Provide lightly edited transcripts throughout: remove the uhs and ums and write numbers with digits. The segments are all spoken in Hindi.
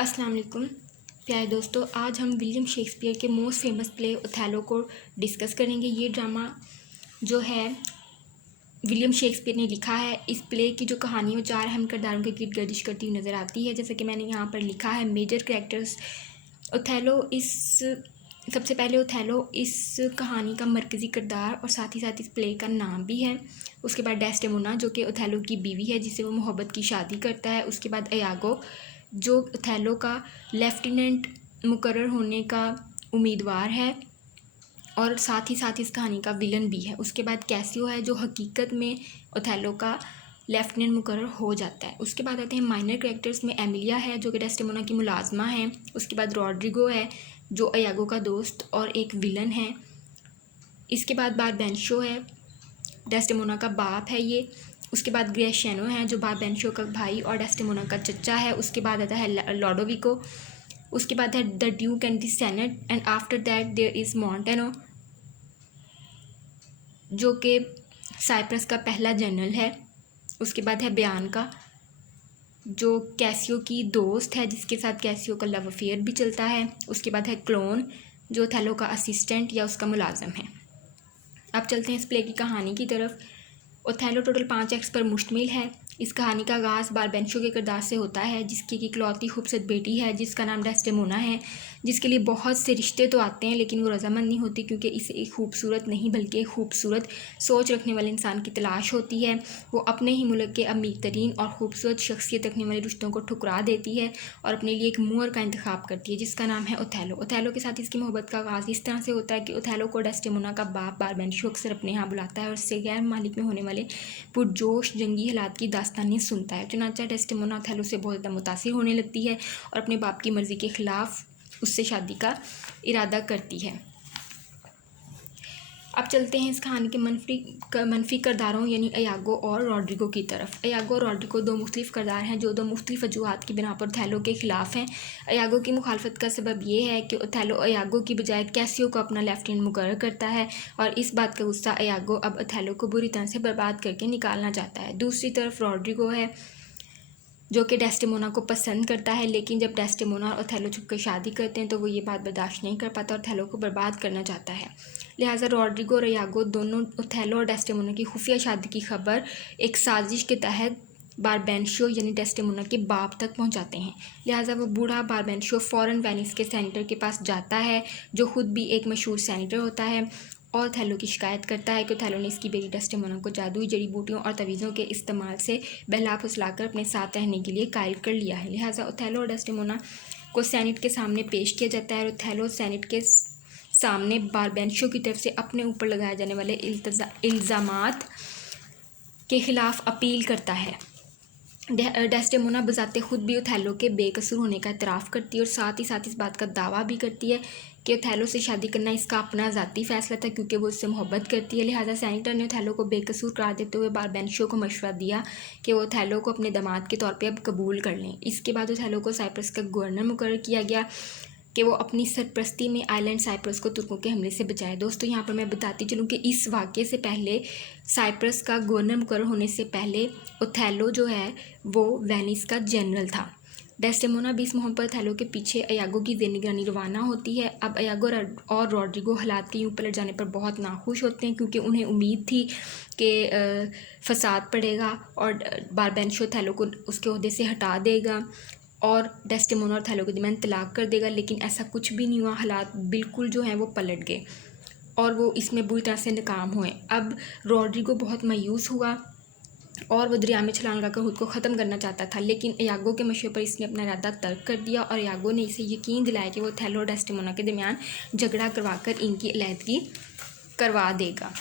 अस्सलाम वालेकुम प्यारे दोस्तों, आज हम विलियम शेक्सपियर के मोस्ट फेमस प्ले ओथेलो को डिस्कस करेंगे। ये ड्रामा जो है विलियम शेक्सपियर ने लिखा है। इस प्ले की जो कहानी वो 4 अहम किरदारों के गिर्द गर्दिश करती हुई नज़र आती है। जैसे कि मैंने यहाँ पर लिखा है मेजर कैरेक्टर्स। ओथेलो सबसे पहले ओथेलो इस कहानी का मरकज़ी किरदार और साथ ही साथ इस प्ले का नाम भी है। उसके बाद डेस्डेमोना जो कि ओथेलो की बीवी है, जिससे वो मोहब्बत की शादी करता है। उसके बाद इयागो जो ओथेलो का लेफ्टिनेंट मुकर्रर होने का उम्मीदवार है और साथ ही साथ इस कहानी का विलन भी है। उसके बाद कैसियो है जो हकीकत में ओथेलो का लेफ्टिनेंट मुकर्रर हो जाता है। उसके बाद आते हैं माइनर कैरेक्टर्स में एमिलिया है जो कि डेस्डेमोना की मुलाजमा है। उसके बाद रॉड्रिगो है जो इयागो का दोस्त और एक विलन है। इसके बाद बारबेंशो है, डेस्डेमोना का बाप है ये। उसके बाद ग्रेशियानो है जो बारबेंशो का भाई और डेस्डेमोना का चचा है। उसके बाद आता है लॉडोविको। उसके बाद है the duke and the senate and after that there is Montano जो कि साइप्रस का पहला जनरल है। उसके बाद है बियांका जो कैसियो की दोस्त है, जिसके साथ कैसियो का लव अफेयर भी चलता है। उसके बाद है क्लोन जो ओथेलो का असिस्टेंट या उसका मुलाजिम है। अब चलते हैं इस प्ले की कहानी की तरफ। ओथेलो टोटल 5 एक्ट्स पर मुश्तमिल है। इस कहानी का आगाज़ बारबेंशो के किरदार से होता है, जिसकी एक इकलौती खूबसूरत बेटी है जिसका नाम डेस्डेमोना है, जिसके लिए बहुत से रिश्ते तो आते हैं लेकिन वो रजामंद नहीं होती क्योंकि इसे एक खूबसूरत नहीं बल्कि एक खूबसूरत सोच रखने वाले इंसान की तलाश होती है। वो अपने ही मुल्क के अमीर तरीन और ख़ूबसूरत शख्सियत रखने वाले रिश्तों को ठुकरा देती है और अपने लिए एक मुअर का इंतखाब करती है जिसका नाम है ओथेलो। ओथेलो के साथ इसकी मोहब्बत का आगाज़ इस तरह से होता है कि ओथेलो को डेस्डेमोना का बाप बारबेंशो अक्सर अपने यहाँ बुलाता है और उससे गैर मालिक में होने वाले पुरजोश जंगी हालात की दास्तानें सुनता है। चुनांचे डेस्डेमोना ओथेलो से बहुत ज़्यादा मुतासिर होने लगती है और अपने बाप की मर्ज़ी के ख़िलाफ़ उससे शादी का इरादा करती है। अब चलते हैं इस कहानी के मनफी किरदारों यानी इयागो और रॉड्रिगो की तरफ। इयागो और रॉड्रिगो दो मुख्तलिफ किरदार हैं जो दो मुख्तलिफ वजूहात की बिना पर ओथेलो के ख़िलाफ़ हैं। इयागो की मुखालफत का सबब ये है कि ओथेलो इयागो की बजाय कैसियो को अपना लेफ्टिनेंट मुकर्रर करता है और इस बात का गुस्सा इयागो अब ओथेलो को बुरी तरह से बर्बाद करके निकालना चाहता है। दूसरी तरफ रॉड्रिगो है जो कि डेस्डेमोना को पसंद करता है, लेकिन जब डेस्डेमोना और ओथेलो छुपकर शादी करते हैं तो वो ये बात बर्दाश्त नहीं कर पाता और ओथेलो को बर्बाद करना चाहता है। लिहाजा रॉड्रिगो और इयागो दोनों ओथेलो और डेस्डेमोना की खुफिया शादी की खबर एक साजिश के तहत बारबेंशो यानी डेस्डेमोना के बाप तक पहुंचाते हैं। लिहाजा वो बूढ़ा बारबेंशो फ़ौरन वेनिस के सेनेटर के पास जाता है जो ख़ुद भी एक मशहूर सेनेटर होता है और ओथेलो की शिकायत करता है कि ओथेलो ने इसकी बेटी डेस्डेमोना को जादुई जड़ी बूटियों और तवीज़ों के इस्तेमाल से बहला फुसलाकर अपने साथ रहने के लिए कायल कर लिया है। लिहाजा ओथेलो और डेस्डेमोना को सेनेट के सामने पेश किया जाता है और ओथेलो सेनेट के सामने बारबेंशो की तरफ से अपने ऊपर लगाए जाने वाले इल्ज़ामात के ख़िलाफ़ अपील करता है। डेस्डेमोना बज़ाते ख़ुद भी ओथेलो के बेकसूर होने का इतराफ़ करती है और साथ ही साथ इस बात का दावा भी करती है कि ओथेलो से शादी करना इसका अपना ज़ाती फ़ैसला था क्योंकि वो उससे मोहब्बत करती है। लिहाजा सेनेटर ने ओथेलो को बेकसूर करार देते हुए बारबेंशो को मशवरा दिया कि वो ओथेलो को अपने दामाद के तौर पे अब कबूल कर लें। इसके बाद ओथेलो को साइप्रस का गवर्नर मुकर्रर किया गया कि वो अपनी सरपरस्ती में आइलैंड साइप्रस को तुर्कों के हमले से बचाए। दोस्तों, यहाँ पर मैं बताती चलूँ कि इस वाक़े से पहले साइप्रस का गवर्नर मुकर्रर होने से पहले ओथेलो जो है वो वेनिस का जनरल था। डेस्डेमोना भी इस मुहिम पर ओथेलो के पीछे इयागो की निगरानी रवाना होती है। अब इयागो और रॉड्रिगो हालात के यूँ पलट जाने पर बहुत नाखुश होते हैं क्योंकि उन्हें उम्मीद थी कि फसाद पड़ेगा और बारबेंशो ओथेलो को उसके ओहदे से हटा देगा और डेस्डेमोना और ओथेलो के दरमियान तलाक कर देगा, लेकिन ऐसा कुछ भी नहीं हुआ। हालात बिल्कुल जो हैं वो पलट गए और वो इसमें बुरी तरह से नाकाम हुए। अब रॉड्रिगो बहुत मायूस हुआ और वो दरिया में छलांग लगाकर खुद को ख़त्म करना चाहता था, लेकिन इयागो के मशवरे पर इसने अपना इरादा तर्क कर दिया और इयागो ने इसे यकीन दिलाया कि वो ओथेलो और डेस्डेमोना के दरमियान झगड़ा करवाकर इनकी अलहदगी करवा देगा।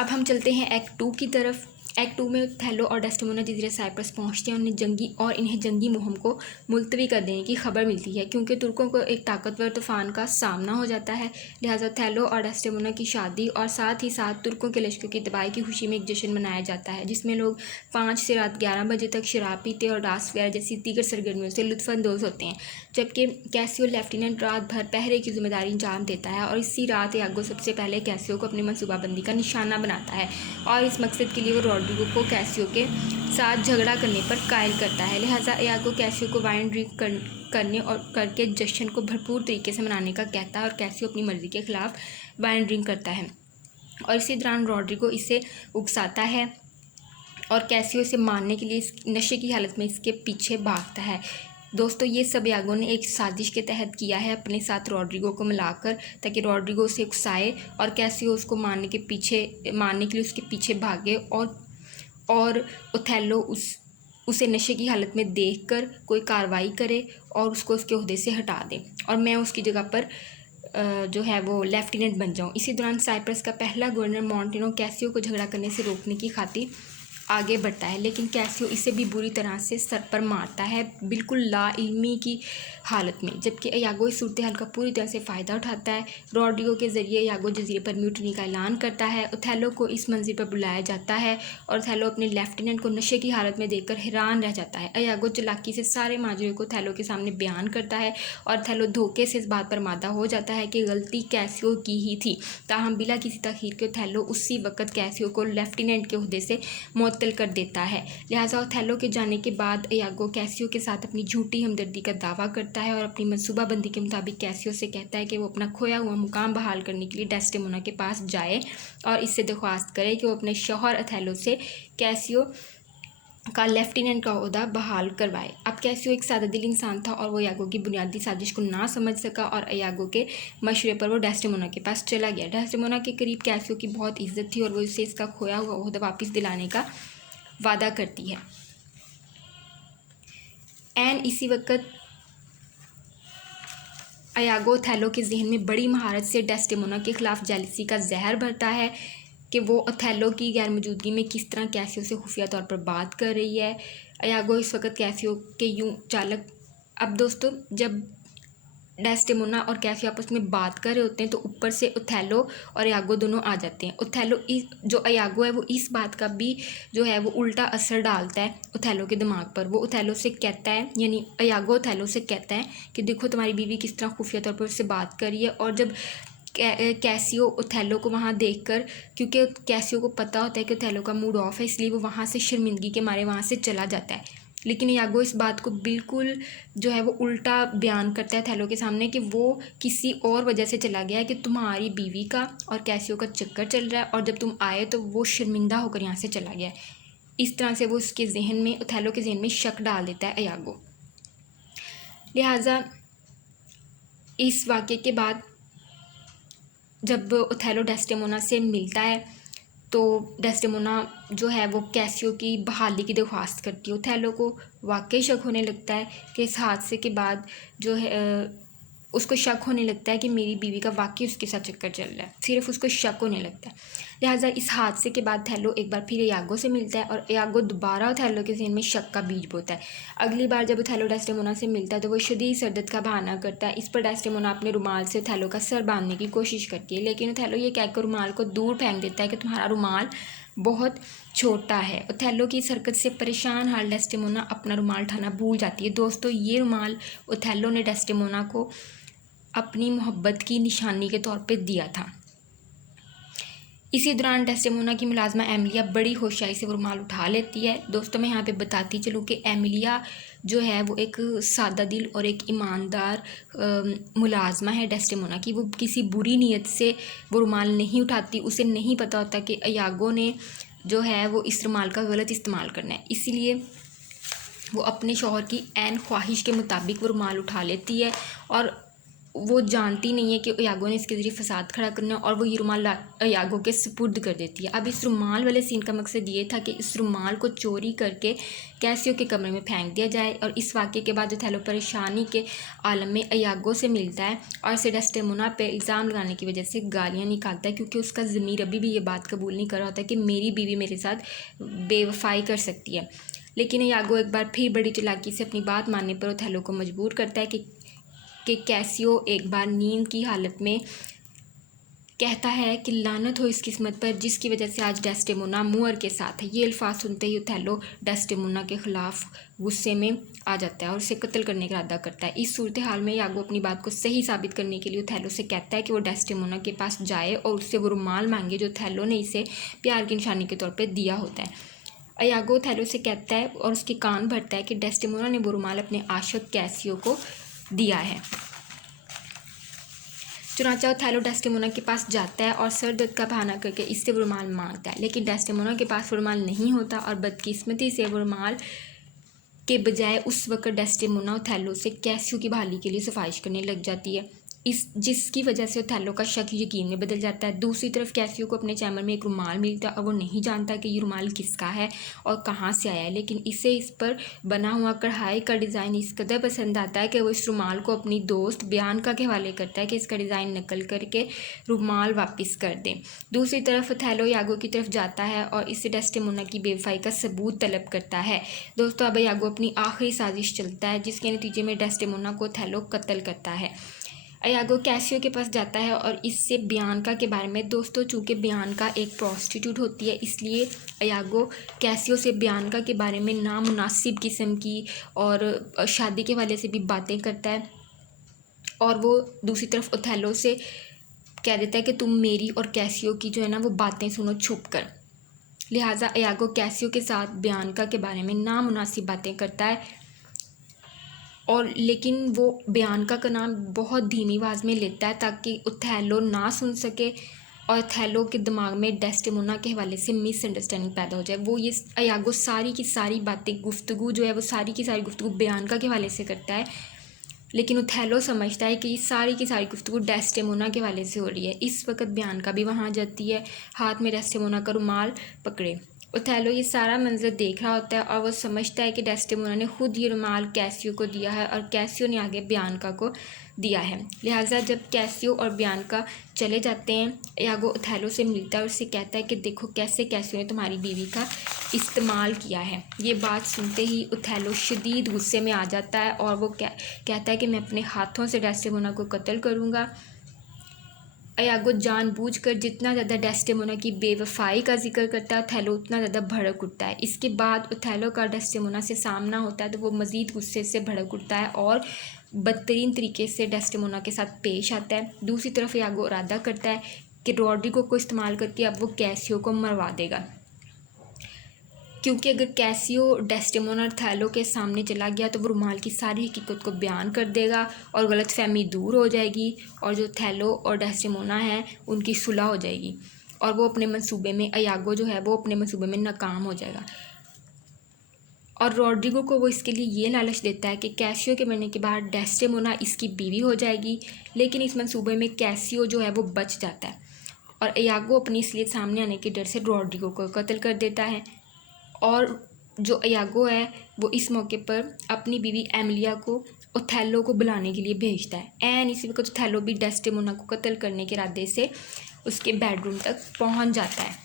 अब हम चलते हैं एक्ट 2 की तरफ। एक्ट 2 में ओथेलो और डेस्डेमोना जज़ीरा साइप्रस पहुंचते हैं और इन्हें जंगी मुहिम को मुलतवी कर देने की खबर मिलती है क्योंकि तुर्कों को एक ताकतवर तूफ़ान का सामना हो जाता है। लिहाजा ओथेलो और डेस्डेमोना की शादी और साथ ही साथ तुर्कों के लश्कर की तबाही की खुशी में एक जश्न मनाया जाता है जिसमें लोग 5 से रात 11 बजे तक शराब पीते और डांस वगैरह जैसी दीगर सरगर्मियों से लुत्फ़अंदोज़ होते हैं, जबकि कैसियो लेफ्टिनेंट रात भर पहरे की जिम्मेदारी अंजाम देता है और इसी रात इयागो सबसे पहले कैसियो को अपनी मनसूबाबंदी का निशाना बनाता है और इस मकसद के लिए वो रॉड्रिगो को कैसियो के साथ झगड़ा करने पर कायल करता है। लिहाजा इयागो कैसियो को वाइन ड्रिंक करने और करके जश्न को भरपूर तरीके से मनाने का कहता है और कैसियो अपनी मर्ज़ी के ख़िलाफ़ वाइन ड्रिंक करता है और इसी दौरान रॉड्रिगो इसे उकसाता है और कैसियो इसे मारने के लिए नशे की हालत में इसके पीछे भागता है। दोस्तों, ये सब इयागो ने एक साजिश के तहत किया है अपने साथ रॉड्रिगो को मिलाकर, ताकि रॉड्रिगो उसे उकसाए और कैसियो उसको मारने के लिए उसके पीछे भागे और ओथेलो उसे नशे की हालत में देखकर कोई कार्रवाई करे और उसको उसके ओहदे से हटा दे और मैं उसकी जगह पर जो है वो लेफ्टिनेंट बन जाऊं। इसी दौरान साइप्रस का पहला गवर्नर मॉन्टेनो कैसियो को झगड़ा करने से रोकने की खातिर आगे बढ़ता है, लेकिन कैसियो इसे भी बुरी तरह से सर पर मारता है, बिल्कुल लाइल्मी की हालत में। जबकि इयागो इस सूरत हाल का पूरी तरह से फ़ायदा उठाता है। रॉड्रिगो के ज़रिए इयागो जजीरे पर म्यूटनी का ऐलान करता है। ओथेलो को इस मंजिल पर बुलाया जाता है और ओथेलो अपने लेफ्टिनेंट को नशे की हालत में देखकर हैरान रह जाता है। इयागो चालाकी से सारे माजरे को ओथेलो के सामने बयान करता है और ओथेलो धोखे से इस बात पर मादा हो जाता है कि गलती कैसियो की ही थी। ताहम बिला किसी तखीर के ओथेलो उसी वक्त कैसियो को लेफ्टिनेंट के ओहदे से मुअत्तल कर देता है। लिहाजा ओथेलो के जाने के बाद इयागो कैसियो के साथ अपनी झूठी हमदर्दी का दावा करता है और अपनी मनसूबाबंदी के मुताबिक कैसियो से कहता है कि वो अपना खोया हुआ मुकाम बहाल करने के लिए डेस्डेमोना के पास जाए और इससे दरख्वास्त करे कि वो अपने शौहर ओथेलो से कैसियो का लेफ्टिनेंट का ओहदा बहाल करवाए। अब कैसियो एक सादादिल इंसान था और वो इयागो की बुनियादी साजिश को ना समझ सका और इयागो के मशवरे पर वो डेस्डेमोना के पास चला गया। डेस्डेमोना के करीब कैसियो की बहुत इज्जत थी और वो इसे इसका खोया हुआ ओहदा वापस दिलाने का वादा करती है। इसी वक्त इयागो ओथेलो के जहन में बड़ी महारत से डेस्डेमोना के ख़िलाफ़ जेलसी का जहर भरता है कि वो ओथेलो की गैर मौजूदगी में किस तरह कैसियो से खुफिया तौर पर बात कर रही है। इयागो इस वक्त कैसियो के यूं चालक। अब दोस्तों, जब डेस्डेमोना और कैसियो आपस में बात कर रहे होते हैं तो ऊपर से ओथेलो और इयागो दोनों आ जाते हैं। ओथेलो जो इयागो है वो इस बात का भी जो है वो उल्टा असर डालता है ओथेलो के दिमाग पर। वो ओथेलो से कहता है, यानी इयागो ओथेलो से कहता है कि देखो तुम्हारी बीवी किस तरह खुफिया तौर पर उससे बात कर रही है। और जब कैसियो ओथेलो को वहाँ देखकर, क्योंकि कैसियो को पता होता है कि ओथेलो का मूड ऑफ है, इसलिए वो वहाँ से शर्मिंदगी के मारे वहाँ से चला जाता है। लेकिन इयागो इस बात को बिल्कुल जो है वो उल्टा बयान करता है ओथेलो के सामने कि वो किसी और वजह से चला गया है, कि तुम्हारी बीवी का और कैसियो का चक्कर चल रहा है और जब तुम आए तो वो शर्मिंदा होकर यहाँ से चला गया है। इस तरह से वो उसके जहन में, ओथेलो के जहन में शक डाल देता है इयागो। लिहाजा इस वाक़े के बाद जब ओथेलो डेस्डेमोना से मिलता है तो डेस्डेमोना जो है वो कैसियो की बहाली की दरख्वास्त करती है। ओथेलो को वाकई शक होने लगता है कि इस हादसे के बाद जो है उसको शक होने लगता है कि मेरी बीवी का वाकई उसके साथ चक्कर चल रहा है, सिर्फ उसको शक होने लगता है। लिहाजा इस हादसे के बाद ओथेलो एक बार फिर इयागो से मिलता है और इयागो दोबारा ओथेलो के जहन में शक का बीज बोता है। अगली बार जब ओथेलो डेस्डेमोना से मिलता है तो वो शदीद सरदर्द का बहाना करता है। इस पर डेस्डेमोना अपने रुमाल से ओथेलो का सर बांधने की कोशिश करती है, लेकिन ओथेलो ये कहकर रुमाल को दूर फेंक देता है कि तुम्हारा रुमाल बहुत छोटा है। ओथेलो की इस हरकत से परेशान हाल डेस्डेमोना अपना रुमाल उठाना भूल जाती है। दोस्तों, ये रुमाल ओथेलो ने डेस्डेमोना को अपनी मोहब्बत की निशानी के तौर पे दिया था। इसी दौरान डेस्डेमोना की मुलाजमा एमिलिया बड़ी होशियारी से वो रुमाल उठा लेती है। दोस्तों, मैं यहाँ पे बताती चलूँ कि एमिलिया जो है वो एक सादा दिल और एक ईमानदार मुलाजमा है डेस्डेमोना की। वो किसी बुरी नीयत से वो रुमाल नहीं उठाती। उसे नहीं पता होता कि इयागो ने जो है वो इस रुमाल का गलत इस्तेमाल करना है, इसीलिए वो अपने शौहर की ऐन ख्वाहिश के मुताबिक वो रुमाल उठा लेती है और वो जानती नहीं है कि इयागो ने इसके ज़रिए फसाद खड़ा करना है और वो ये रुमाल इयागो के सुपुर्द कर देती है। अब इस रुमाल वाले सीन का मकसद ये था कि इस रुमाल को चोरी करके कैसियो के कमरे में फेंक दिया जाए और इस वाक़े के बाद ओथेलो परेशानी के आलम में इयागो से मिलता है और इसे डेस्डेमोना पे इल्ज़ाम लगाने की वजह से गालियाँ निकालता है, क्योंकि उसका ज़मीर अभी भी ये बात कबूल नहीं कर रहा होता कि मेरी बीवी मेरे साथ बेवफाई कर सकती है। लेकिन इयागो एक बार फिर बड़ी चालाकी से अपनी बात मानने पर ओथेलो को मजबूर करता है कि कैसियो एक बार नींद की हालत में कहता है कि लानत हो इस किस्मत पर जिसकी वजह से आज डेस्डेमोना मुअर के साथ है। ये अल्फाज सुनते ही ओथेलो डेस्डेमोना के ख़िलाफ़ गुस्से में आ जाता है और उसे कत्ल करने का इरादा करता है। इस सूरत हाल में इयागो अपनी बात को सही साबित करने के लिए ओथेलो से कहता है कि वो डेस्डेमोना के पास जाए और उससे वो रुमाल मांगे जो ओथेलो ने इसे प्यार की निशानी के तौर पर दिया होता है। अयागो थैलो से कहता है और उसके कान भरता है कि डेस्टिमोना ने वो रुमाल अपने आशिक कैसियो को दिया है। चुनाचा ओथेलो डेस्टिमोना के पास जाता है और सर दर्द का बहाना करके इससे वो रुमाल मांगता है, लेकिन डेस्टिमोना के पास वो रुमाल नहीं होता और बदकिस्मती से वो रुमाल के बजाय उस वक्त डेस्टिमोना ओथेलो से कैसियो की बहाली के लिए सिफारिश करने लग जाती है, जिसकी वजह से ओथेलो का शक यकीन में बदल जाता है। दूसरी तरफ कैसियो को अपने चैम्बर में एक रुमाल मिलता है और वो नहीं जानता कि ये रुमाल किसका है और कहाँ से आया है, लेकिन इसे इस पर बना हुआ कढ़ाई का डिज़ाइन इस कदर पसंद आता है कि वो इस रुमाल को अपनी दोस्त बियांका के हवाले करता है कि इसका डिज़ाइन नकल करके रुमाल वापस कर दें। दूसरी तरफ ओथेलो यागो की तरफ जाता है और इससे डेस्टिमोना की बेवफाई का सबूत तलब करता है। दोस्तों, अब यागो अपनी आखिरी साजिश चलता है जिसके नतीजे में डेस्टिमोना को ओथेलो कत्ल करता है। अयागो कैसियो के पास जाता है और इससे बियांका के बारे में, दोस्तों चूँकि बियांका एक प्रोस्टिट्यूट होती है इसलिए अयागो कैसियो से बियांका के बारे में नामुनासिब किस्म की और शादी के वाले से भी बातें करता है और वो दूसरी तरफ ओथेलो से कह देता है कि तुम मेरी और कैसियो की जो है ना वो बातें सुनो छुप कर। लिहाजा अयागो कैसियो के साथ बियांका के बारे में नामुनासिब बातें करता है और लेकिन वो बियांका का नाम बहुत धीमी आवाज़ में लेता है ताकि ओथेलो ना सुन सके और ओथेलो के दिमाग में डेस्टिमोना के हवाले से मिसअंडरस्टैंडिंग पैदा हो जाए। वो ये अयागो सारी की सारी बातें गुफ्तगू जो है वो सारी की सारी गुफ्तगू बियांका के हवाले से करता है, लेकिन ओथेलो समझता है कि ये सारी की सारी गुफ्तगू डेस्टिमोना के हवाले से हो रही है। इस वक्त बियांका भी वहाँ आ जाती है हाथ में डेस्टिमोना का रुमाल पकड़े। ओथेलो ये सारा मंजर देख रहा होता है और वो समझता है कि डेस्टिमोना ने खुद ये रुमाल कैसियो को दिया है और कैसियो ने आगे बियांका को दिया है। लिहाजा जब कैसियो और बियांका चले जाते हैं, यागो ओथेलो से मिलता है और उससे कहता है कि देखो कैसे कैसियो ने तुम्हारी बीवी का इस्तेमाल किया है। ये बात सुनते ही ओथेलो शदीद गुस्से में आ जाता है और वो कहता है कि मैं अपने हाथों से डेस्टिमोना को कत्ल करूँगा। अयागो जानबूझकर जितना ज़्यादा डेस्टिमोना की बेवफाई का जिक्र करता है ओथेलो उतना ज़्यादा भड़क उठता है। इसके बाद ओथेलो का डेस्टिमोना से सामना होता है तो वो मज़ीद गुस्से से भड़क उठता है और बदतरीन तरीके से डेस्टिमोना के साथ पेश आता है। दूसरी तरफ अयागो इरादा करता है कि रॉड्रिगो को इस्तेमाल करके अब वो कैसियो को मरवा देगा, क्योंकि अगर कैसियो डेस्टिमोना और थैलो के सामने चला गया तो वो रुमाल की सारी हकीकत को बयान कर देगा और गलतफहमी दूर हो जाएगी और जो थैलो और डेस्टिमोना है उनकी सुलह हो जाएगी और वो अपने मंसूबे में, अयागो जो है वो अपने मंसूबे में नाकाम हो जाएगा। और रॉड्रिगो को वो इसके लिए ये लालच देता है कि कैसियो के मरने के बाद डेस्टिमोना इसकी बीवी हो जाएगी, लेकिन इस मंसूबे में कैसियो जो है वो बच जाता है और अयागो अपनी इसलिए सामने आने के डर से रॉड्रिगो को कत्ल कर देता है। और जो अयागो है वो इस मौके पर अपनी बीवी एमिलिया को ओथेलो को बुलाने के लिए भेजता है। एन इसी वक्त ओथेलो भी डेस्टिमोना को कत्ल करने के इरादे से उसके बेडरूम तक पहुंच जाता है।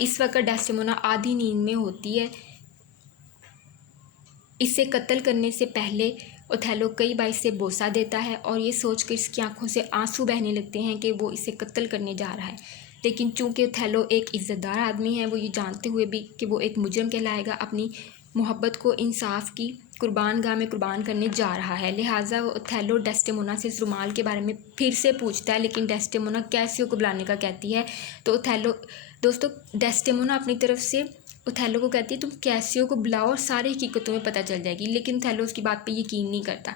इस वक्त डेस्टिमोना आधी नींद में होती है। इसे कत्ल करने से पहले ओथेलो कई बार इसे बोसा देता है और ये सोचकर इसकी आंखों से आंसू बहने लगते हैं कि वो इसे कत्ल करने जा रहा है, लेकिन चूंकि ओथेलो एक इज़्ज़तदार आदमी है, वो ये जानते हुए भी कि वो एक मुजरम कहलाएगा, अपनी मोहब्बत को इंसाफ की कुर्बान गाह में कुर्बान करने जा रहा है। लिहाजा वो ओथेलो डेस्टिमोना से इस रुमाल के बारे में फिर से पूछता है, लेकिन डेस्टिमोना कैसियो को बुलाने का कहती है। तो ओथेलो, दोस्तों डेस्टिमोना अपनी तरफ से ओथेलो को कहती है तुम कैसियो को बुलाओ और सारी हकीकत तुम्हें पता चल जाएगी, लेकिन ओथेलो उसकी बात पे यकीन नहीं करता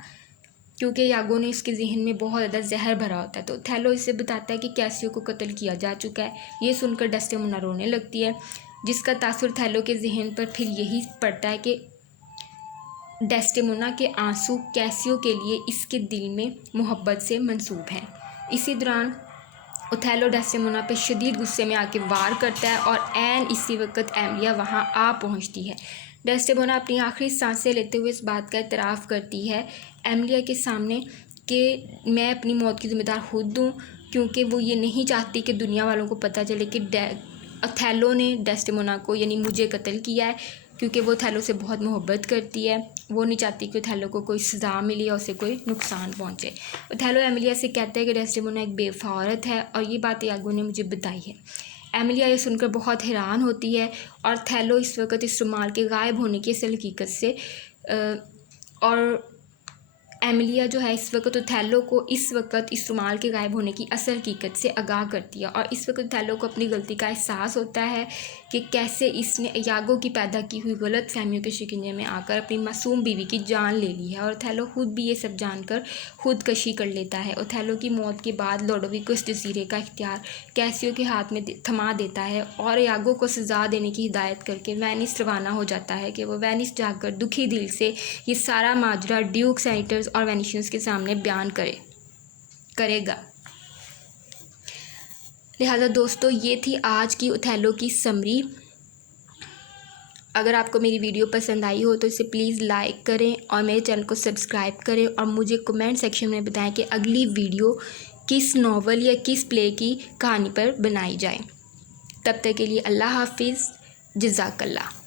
क्योंकि यागो ने इसके जहन में बहुत ज़्यादा जहर भरा होता है। तो ओथेलो इसे बताता है कि कैसियो को कत्ल किया जा चुका है। ये सुनकर डेस्टिमोना रोने लगती है, जिसका तासुर ओथेलो के जहन पर फिर यही पड़ता है कि डेस्टिमोना के आंसू कैसियो के लिए इसके दिल में मोहब्बत से मंसूब हैं। इसी दौरान ओथेलो डेस्टिमोना पे शदीद गुस्से में आके वार करता है और एन इसी वक्त एमिलिया वहाँ आ पहुँचती है। डेस्टिमोना अपनी आखिरी सांसें लेते हुए इस बात का इतराफ़ करती है एमिलिया के सामने कि मैं अपनी मौत की ज़िम्मेदार खुद हूँ, क्योंकि वो ये नहीं चाहती कि दुनिया वालों को पता चले कि ओथेलो ने डेस्टिमोना को यानी मुझे कत्ल किया है, क्योंकि वो ओथेलो से बहुत मोहब्बत करती है। वो नहीं चाहती कि ओथेलो को कोई सज़ा मिले या उसे कोई नुकसान पहुँचे। ओथेलो एमिलिया से कहता है कि डेस्टिमोना एक बेवफा औरत है और ये बात यागो ने मुझे बताई है। एमिलिया ये सुनकर बहुत हैरान होती है और ओथेलो इस वक्त इस रुमाल के गायब होने की असल हकीकत से और एमिलिया जो है इस वक्त ओथेलो को इस वक्त इस्तेमाल के गायब होने की असल हकीकत से आगाह करती है और इस वक्त ओथेलो को अपनी गलती का एहसास होता है कि कैसे इसने इयागो की पैदा की हुई गलत फहमियों के शिकंजे में आकर अपनी मासूम बीवी की जान ले ली है और ओथेलो खुद भी ये सब जानकर खुदकशी कर लेता है। ओथेलो की मौत के बाद लोडोविको इस जजीरे का इख्तियार कैसियो के हाथ में थमा देता है और इयागो को सज़ा देने की हिदायत करके वेनिस रवाना हो जाता है कि वो वेनिस जाकर दुखी दिल से ये सारा माजरा ड्यूक, सेनेटर्स और वेनिशियंस के सामने बयान करेगा। लिहाजा दोस्तों ये थी आज की ओथेलो की समरी। अगर आपको मेरी वीडियो पसंद आई हो तो इसे प्लीज़ लाइक करें और मेरे चैनल को सब्सक्राइब करें और मुझे कमेंट सेक्शन में बताएं कि अगली वीडियो किस नॉवल या किस प्ले की कहानी पर बनाई जाए। तब तक के लिए अल्लाह हाफिज़, जज़ाकल्लाह।